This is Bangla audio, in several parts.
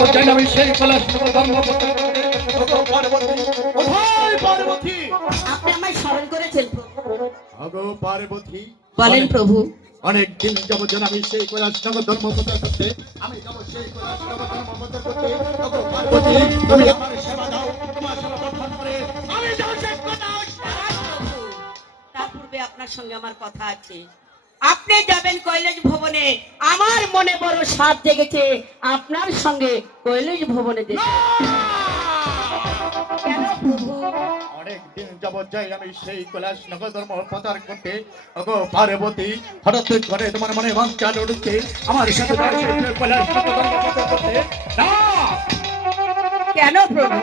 যাব জানি আমি সেই কৈলাস নগর ধর্ম পার্বতী কোথায় পার্বতী আপনি আমায় স্মরণ করেছেন প্রভু। আগো পার্বতী বলেন প্রভু। অনেক দিন যাব যেন আমি সেই কৈলাস নগর ধর্ম প্রচার করতে আমি যাব সেই কৈলাস নগর ধর্ম প্রচার করতে আগো পার্বতী তুমি আমার সেবা দাও তোমার সেবা গ্রহণ করে আমি যাব সেই কৈলাস প্রভু, তার পূর্বে আপনার সঙ্গে আমার কথা আছে। আপনি যাবেন কৈলাস ভবনে, আমার মনে বড় সাধ জেগেছে আপনার সঙ্গে কৈলাস ভবনে যেতে। কেন প্রভু? অনেক দিন যাবৎ যাই আমি সেই কৈলাস নগর ধর্ম প্রচার করতে আগো পার্বতী হঠাৎ করে তোমার মনে বাঞ্ছা উঠছে আমার সাথে যাও সেই কৈলাস নগর ধর্ম প্রচার করতে না কেন প্রভু?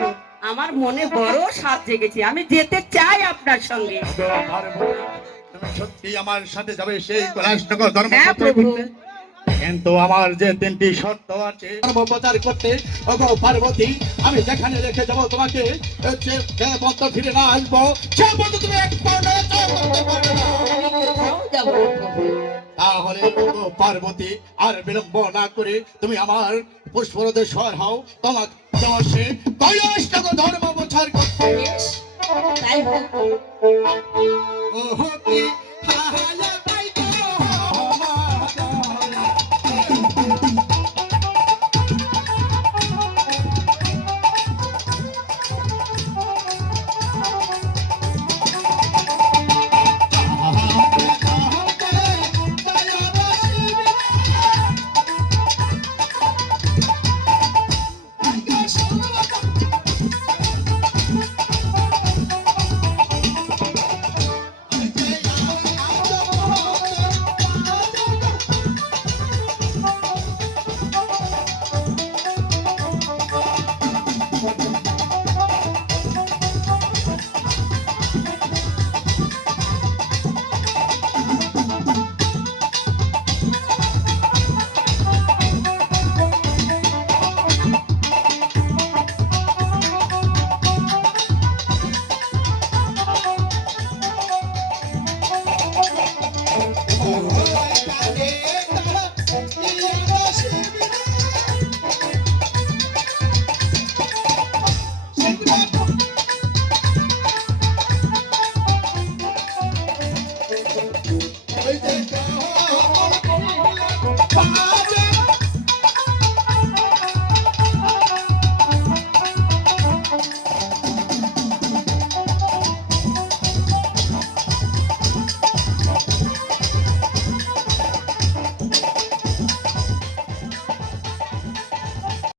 আমার মনে বড় সাধ জেগেছে, আমি যেতে চাই আপনার সঙ্গে। আগো পার্বতী তুমি সত্যি আমার সাথে যাবে সেই কৈলাস নগর ধর্ম হ্যাঁ প্রচার প্রভু। করতে কিন্তু আমার যে তিনটি শর্ত আছে ধর্ম প্রচার করতে ওগো পার্বতী আমি যেখানে রেখে যাবো তোমাকে যে পথ ফিরে না আসবো সে পথ তুমি এক পাও না চলতে পারবে না। আমি কোথাও যাব না প্রভু। তাহলে ওগো পার্বতী আর বিলম্ব না করে তুমি আমার পুষ্পরদের সর হও তোমাকে যাওয়া সে কৈলাস নগর ধর্ম প্রচার করতে বেশ, তাই হোক। ওহ কি হাহালা